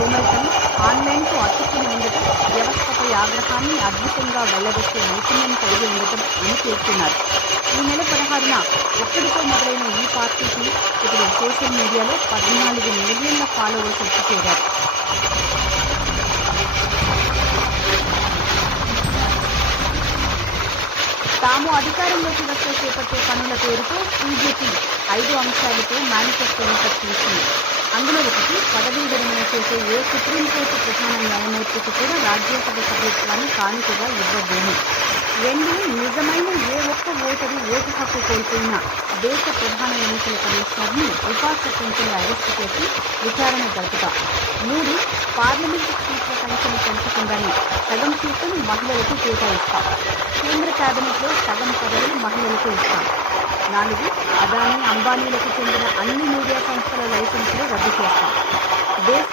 కోమల్కన్ ఆన్లైన్కు అతుక్కుని ఉండటం, వ్యవస్థపై ఆగ్రహాన్ని అద్భుతంగా వెళ్లగొట్టే నైపుణ్యం కలిగి ఉండటం అని పేర్కొన్నారు. ఈ నెల 16న ఒక్కడితో మొదలైన ఈ పార్టీకి ఇప్పుడు సోషల్ మీడియాలో 14 మిలియన్ల ఫాలోవర్స్ వచ్చి చేరారు. తాము అధికారంలోకి వస్తే చేపట్టే పనుల పేరుతో బీజేపీ 5 అంశాలతో మేనిఫెస్టోను ప్రకటించింది. అందులో ఒకటి, పదవీ విరమణ చేసే ఏ సుప్రీంకోర్టు ప్రధాన న్యాయమూర్తికి కూడా రాజ్యసభ సభ్యత్వాన్ని కానుకగా ఇవ్వబోను. 2, నిజమైన ఏ ఒక్క ఓటరు ఓటు హక్కు కోల్పోయినా దేశ ప్రధాన ఎన్నికల కమిషనర్ని ఉపా సర్పంచులు అరెస్టు చేసి విచారణ జరుపుతాం. 3, పార్లమెంటు సీట్ల సంఖ్యను పెంచకుండానే సగం సీట్లను మహిళలకు కేటాయిస్తాం. కేంద్ర కేబినెట్లో సగం పదవులు మహిళలకు ఇస్తాం. 4, అదానీ అంబానీలకు చెందిన అన్ని మీడియా సంస్థల లైసెన్సులు రద్దు చేస్తాం. దేశ